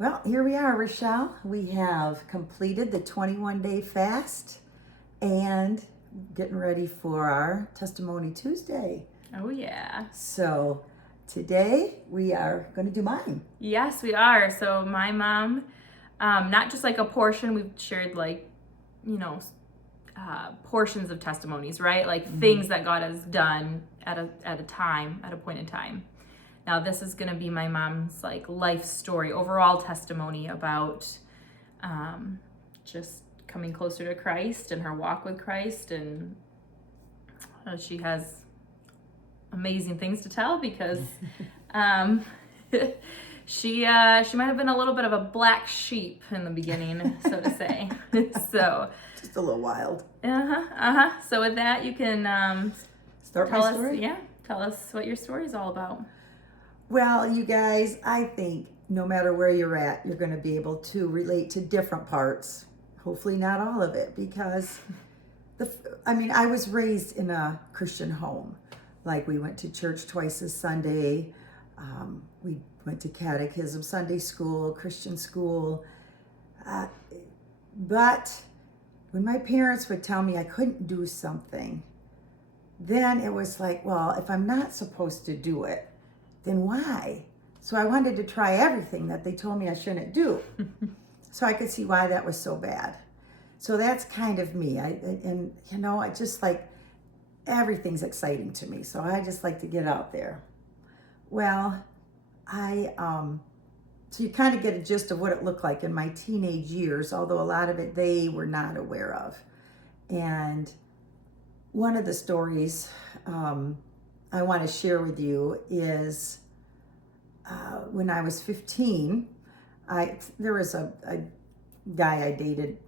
Well, here we are, Rochelle. We have completed the 21-day fast and getting ready for our Testimony Tuesday. Oh, yeah. So today we are going to do mine. Yes, we are. So my mom, not just like a portion, we've shared portions of testimonies, right? Like things that God has done at a point in time. Now this is going to be my mom's like life story, overall testimony about just coming closer to Christ and her walk with Christ, and she has amazing things to tell because she might have been a little bit of a black sheep in the beginning, so to say. So just a little wild. So with that, you can start my story. Tell us what your story is all about. Well, you guys, I think no matter where you're at, you're going to be able to relate to different parts. Hopefully not all of it, because I was raised in a Christian home. Like, we went to church twice a Sunday. We went to catechism, Sunday school, Christian school. But when my parents would tell me I couldn't do something, then it was like, well, if I'm not supposed to do it, then why? So I wanted to try everything that they told me I shouldn't do. So I could see why that was so bad. So that's kind of me. I just like, everything's exciting to me. So I just like to get out there. Well, so you kind of get a gist of what it looked like in my teenage years, although a lot of it they were not aware of. And one of the stories I want to share with you is when I was 15, there was a guy I dated,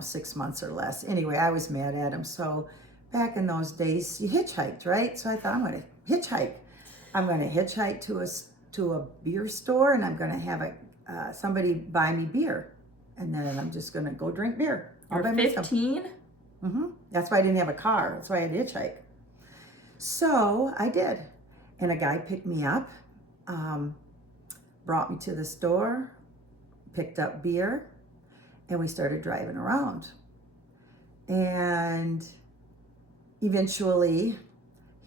6 months or less. Anyway, I was mad at him. So back in those days, you hitchhiked, right? So I thought, I'm going to hitchhike. I'm going to hitchhike to a beer store, and I'm going to have somebody buy me beer. And then I'm just going to go drink beer. You're 15? That's why I didn't have a car. That's why I had to hitchhike. So I did. And a guy picked me up, brought me to the store, picked up beer, and we started driving around. And eventually,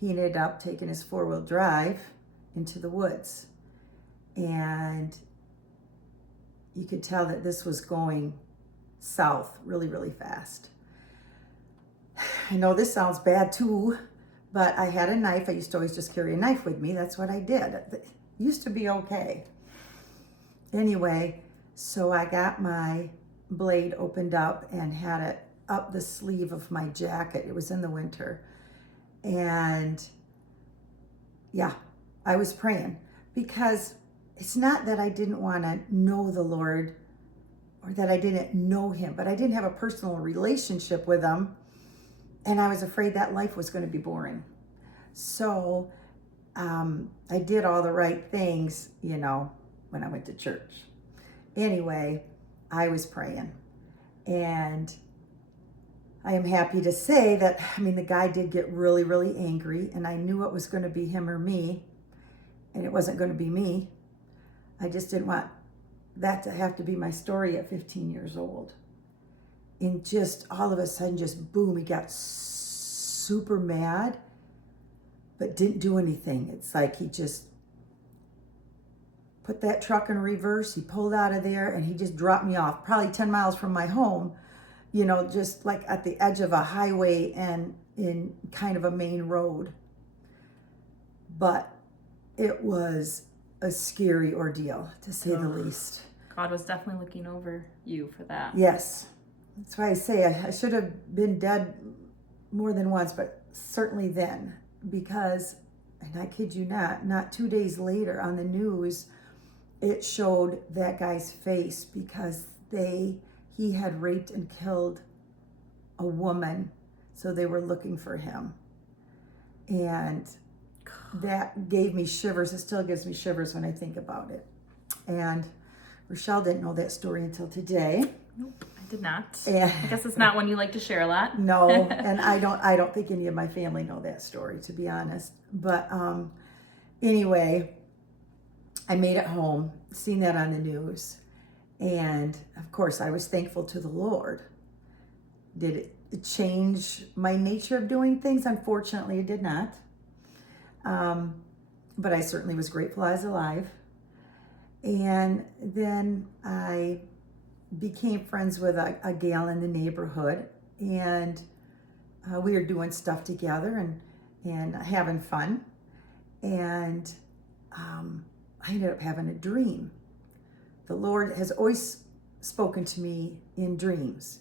he ended up taking his four-wheel drive into the woods. And you could tell that this was going south really, really fast. I know this sounds bad too, but I had a knife. I used to always just carry a knife with me. That's what I did. It used to be okay. Anyway, so I got my blade opened up and had it up the sleeve of my jacket. It was in the winter. And yeah, I was praying, because it's not that I didn't want to know the Lord or that I didn't know him, but I didn't have a personal relationship with him. And I was afraid that life was going to be boring. So I did all the right things, when I went to church. Anyway, I was praying. And I am happy to say that, the guy did get really, really angry, and I knew it was going to be him or me, and it wasn't going to be me. I just didn't want that to have to be my story at 15 years old. And just all of a sudden, just boom, he got super mad, but didn't do anything. It's like he just put that truck in reverse, he pulled out of there, and he just dropped me off, probably 10 miles from my home, just like at the edge of a highway and in kind of a main road. But it was a scary ordeal, to say the least. God was definitely looking over you for that. Yes. That's why I say I should have been dead more than once, but certainly then, because, and I kid you not 2 days later on the news, it showed that guy's face, because he had raped and killed a woman, so they were looking for him. And that gave me shivers. It still gives me shivers when I think about it. And Rochelle didn't know that story until today. Nope, I did not. And I guess it's not one you like to share a lot. No, and I don't think any of my family know that story, to be honest. But anyway, I made it home, seen that on the news, And of course, I was thankful to the Lord. Did it change my nature of doing things? Unfortunately, it did not. But I certainly was grateful I was alive. And then I became friends with a gal in the neighborhood, and we were doing stuff together and having fun. And I ended up having a dream. The Lord has always spoken to me in dreams.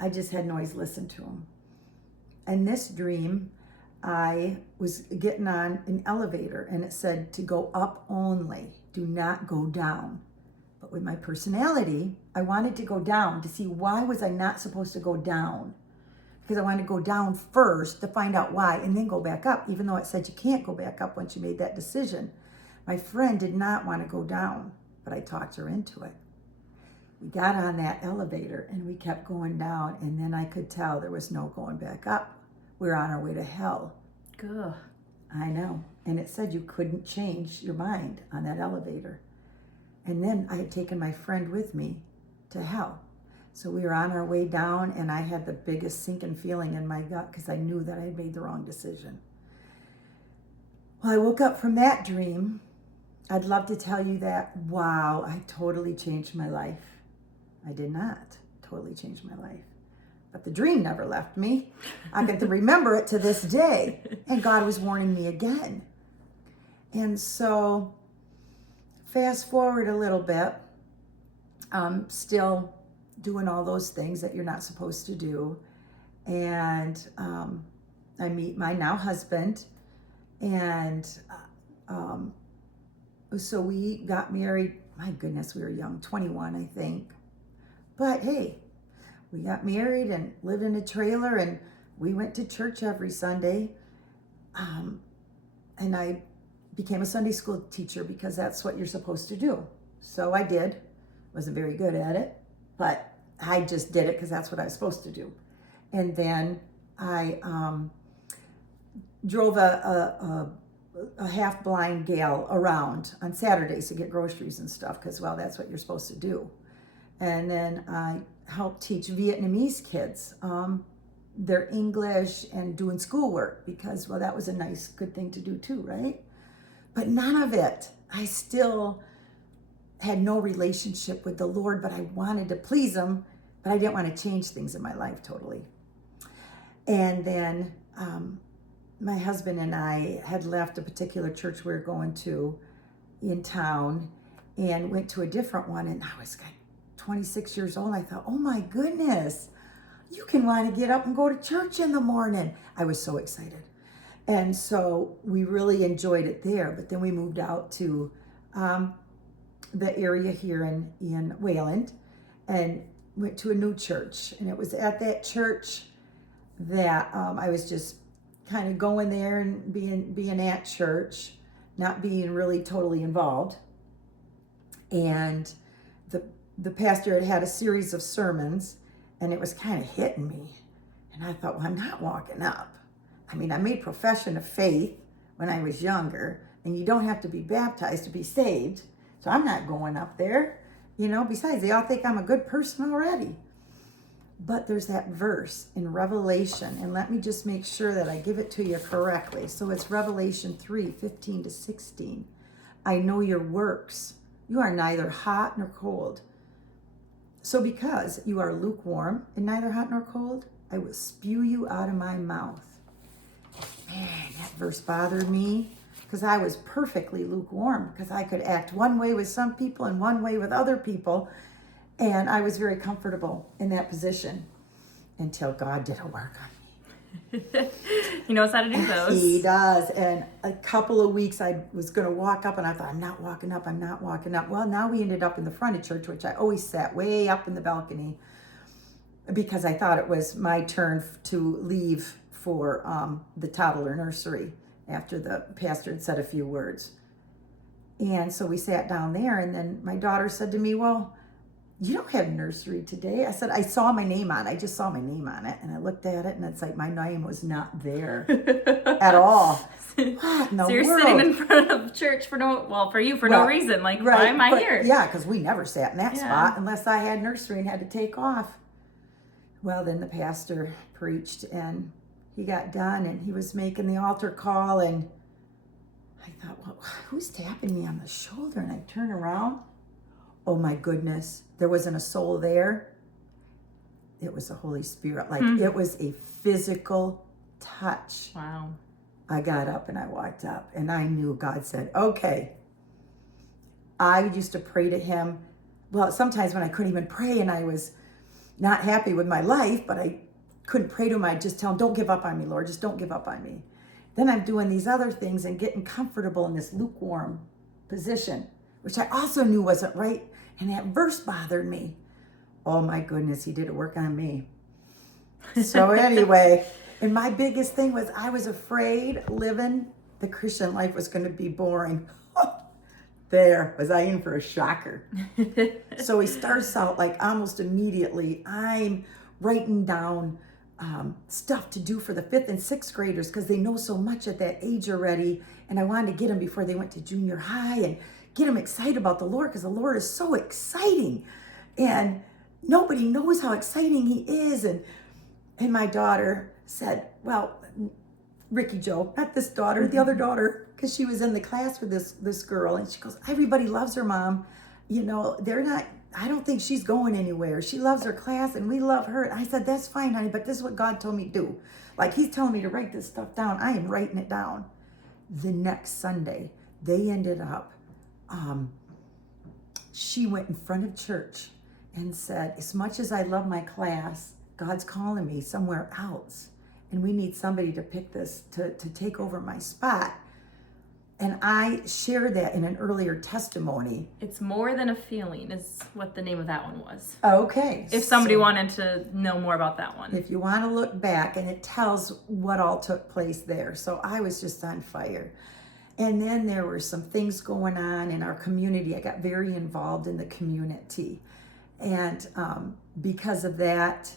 I just hadn't always listened to him. And this dream, I was getting on an elevator and it said to go up only, do not go down. But with my personality, I wanted to go down to see why was I not supposed to go down? Because I wanted to go down first to find out why and then go back up, even though it said you can't go back up once you made that decision. My friend did not want to go down, but I talked her into it. We got on that elevator and we kept going down, and then I could tell there was no going back up. We were on our way to hell. Good. I know. And it said you couldn't change your mind on that elevator. And then I had taken my friend with me to hell. So we were on our way down, and I had the biggest sinking feeling in my gut because I knew that I had made the wrong decision. Well, I woke up from that dream. I'd love to tell you that, wow, I totally changed my life. I did not totally change my life. But the dream never left me. I get to remember it to this day. And God was warning me again. And so, fast forward a little bit, I'm still doing all those things that you're not supposed to do. And I meet my now husband. And so we got married. My goodness, we were young, 21, I think. But hey, we got married and lived in a trailer, and we went to church every Sunday. And I became a Sunday school teacher because that's what you're supposed to do. So I did. Wasn't very good at it, but I just did it because that's what I was supposed to do. And then I drove a half-blind gal around on Saturdays to get groceries and stuff because, well, that's what you're supposed to do. And then I helped teach Vietnamese kids their English and doing schoolwork because, well, that was a nice, good thing to do too, right? But none of it. I still had no relationship with the Lord, but I wanted to please him, but I didn't want to change things in my life totally. And then my husband and I had left a particular church we were going to in town and went to a different one, and I was 26 years old. I thought, oh my goodness, you can want to get up and go to church in the morning. I was so excited. And so we really enjoyed it there. But then we moved out to the area here in Wayland and went to a new church. And it was at that church that I was just kind of going there and being at church, not being really totally involved. And the pastor had a series of sermons, and it was kind of hitting me. And I thought, well, I'm not walking up. I mean, I made profession of faith when I was younger, and you don't have to be baptized to be saved. So I'm not going up there. Besides, they all think I'm a good person already. But there's that verse in Revelation, and let me just make sure that I give it to you correctly. So it's Revelation 3:15-16. I know your works. You are neither hot nor cold. So because you are lukewarm and neither hot nor cold, I will spew you out of my mouth. Man, that verse bothered me because I was perfectly lukewarm because I could act one way with some people and one way with other people. And I was very comfortable in that position until God did a work on me. He knows how to do those. He does. And a couple of weeks I was going to walk up, and I thought, I'm not walking up. Well, now we ended up in the front of church, which I always sat way up in the balcony because I thought it was my turn to leave for the toddler nursery after the pastor had said a few words. And so we sat down there, and then my daughter said to me, well, you don't have nursery today. I said, I saw my name on it. I just saw my name on it. And I looked at it and it's like my name was not there at all. What in the So you're world? sitting in front of church for no reason. Like, Right, why am I but here? Yeah, because we never sat in that Yeah. spot unless I had nursery and had to take off. Well, then the pastor preached and he got done and he was making the altar call and I thought, well, who's tapping me on the shoulder? And I turn around. Oh my goodness, there wasn't a soul there. It was the Holy Spirit. Like it was a physical touch. Wow. I got up and I walked up and I knew God said, okay. I used to pray to him. Well, sometimes when I couldn't even pray and I was not happy with my life, but I couldn't pray to him, I'd just tell him, don't give up on me, Lord. Just don't give up on me. Then I'm doing these other things and getting comfortable in this lukewarm position, which I also knew wasn't right. And that verse bothered me. Oh my goodness, he did a work on me. So anyway, and my biggest thing was I was afraid living the Christian life was going to be boring. There was I in for a shocker. So he starts out like almost immediately. I'm writing down stuff to do for the 5th and 6th graders because they know so much at that age already. And I wanted to get them before they went to junior high and get them excited about the Lord because the Lord is so exciting. And nobody knows how exciting he is. And my daughter said, well, Ricky Joe, not this daughter, the other daughter, because she was in the class with this girl. And she goes, everybody loves her, Mom. You know, I don't think she's going anywhere. She loves her class and we love her. And I said, that's fine, honey, but this is what God told me to do. Like he's telling me to write this stuff down. I am writing it down. The next Sunday, they ended up, she went in front of church and said, as much as I love my class, God's calling me somewhere else. And we need somebody to pick this, to take over my spot. And I shared that in an earlier testimony. It's More Than a Feeling is what the name of that one was. Okay. If somebody wanted to know more about that one. If you want to look back, and it tells what all took place there. So I was just on fire. And then there were some things going on in our community. I got very involved in the community. And because of that,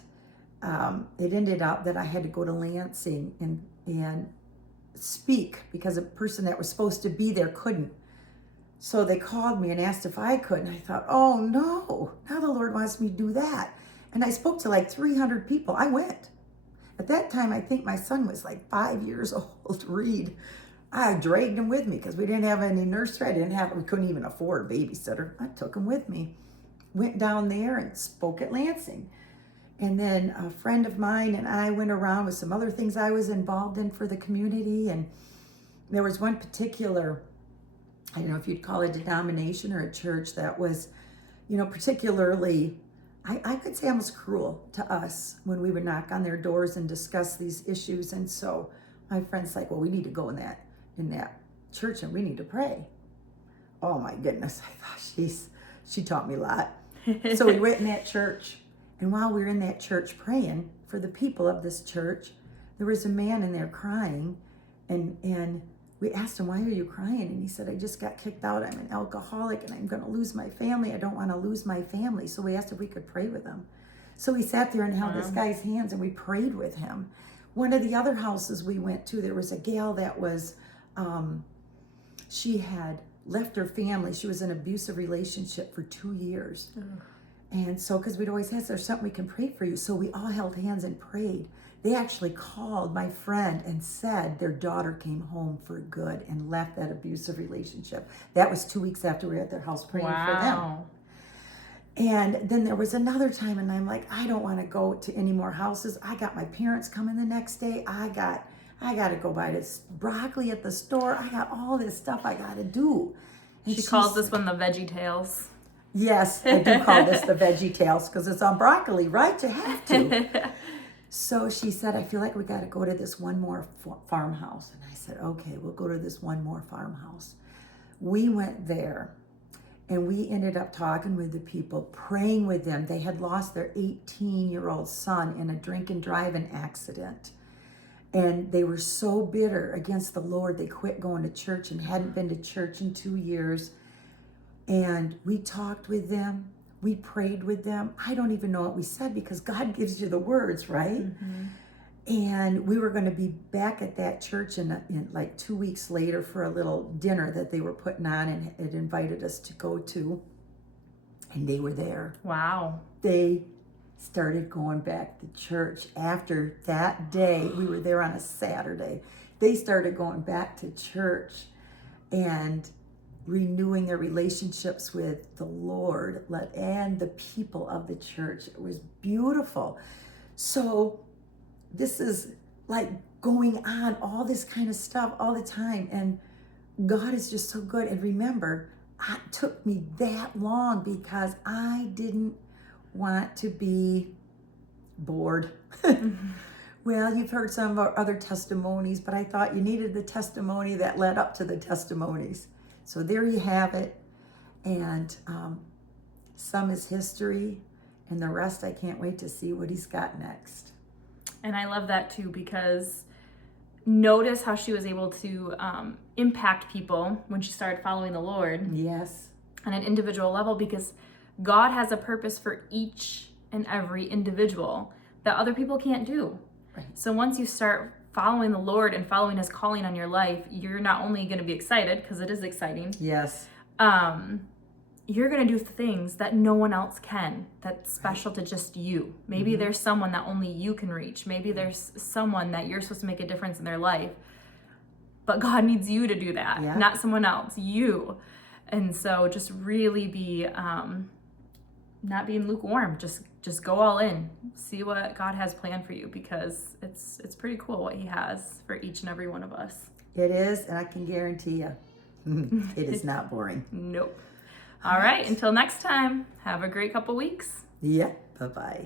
it ended up that I had to go to Lansing and speak because a person that was supposed to be there couldn't. So they called me and asked if I could. And I thought, oh no, now the Lord wants me to do that. And I spoke to like 300 people. I went. At that time, I think my son was like 5 years old, Reed. I dragged him with me because we didn't have any nursery. We couldn't even afford a babysitter. I took him with me. Went down there and spoke at Lansing. And then a friend of mine and I went around with some other things I was involved in for the community. And there was one particular, I don't know if you'd call it a denomination or a church that was, particularly, I could say almost cruel to us when we would knock on their doors and discuss these issues. And so my friend's like, well, we need to go in that church and we need to pray. Oh my goodness. I thought she taught me a lot. So we went in that church. And while we were in that church praying for the people of this church, there was a man in there crying. And we asked him, why are you crying? And he said, I just got kicked out. I'm an alcoholic and I'm going to lose my family. I don't want to lose my family. So we asked if we could pray with him. So we sat there and held this guy's hands and we prayed with him. One of the other houses we went to, there was a gal that was, she had left her family. She was in an abusive relationship for 2 years. Ugh. And so, because we'd always ask, there's something we can pray for you. So we all held hands and prayed. They actually called my friend and said their daughter came home for good and left that abusive relationship. That was 2 weeks after we were at their house praying for them. And then there was another time and I'm like, I don't want to go to any more houses. I got my parents coming the next day. I got to go buy this broccoli at the store. I got all this stuff I got to do. And she calls this one the Veggie Tales. Yes, I do call this the Veggie Tales because it's on broccoli, right? You have to. So she said, I feel like we got to go to this one more farmhouse. And I said, okay, we'll go to this one more farmhouse. We went there and we ended up talking with the people, praying with them. They had lost their 18-year-old son in a drink and driving accident. And they were so bitter against the Lord, they quit going to church and hadn't been to church in 2 years. And we talked with them. we prayed with them. I don't even know what we said because God gives you the words, right? And we were going to be back at that church in like 2 weeks later for a little dinner that they were putting on and had invited us to go to. And they were there. Wow. They started going back to church after that day. We were there on a Saturday. They started going back to church and renewing their relationships with the Lord and the people of the church. It was beautiful. So this is like going on, all this kind of stuff all the time. And God is just so good. And remember, it took me that long because I didn't want to be bored. Well, you've heard some of our other testimonies, but I thought you needed the testimony that led up to the testimonies. So there you have it. And some is history, and the rest I can't wait to see what he's got next. And I love that too, because notice how she was able to impact people when she started following the Lord. Yes. On an individual level, because God has a purpose for each and every individual that other people can't do. Right. So once you start following the Lord and following his calling on your life, you're not only going to be excited, because it is exciting. Yes. You're going to do things that no one else can, that's special to just you. Maybe there's someone that only you can reach. Maybe there's someone that you're supposed to make a difference in their life. But God needs you to do that, not someone else, you. And so just really be, not being lukewarm, just go all in. See what God has planned for you, because it's pretty cool what he has for each and every one of us. It is, and I can guarantee you, it is not boring. Nope. All right, until next time, have a great couple weeks. Yeah, bye-bye.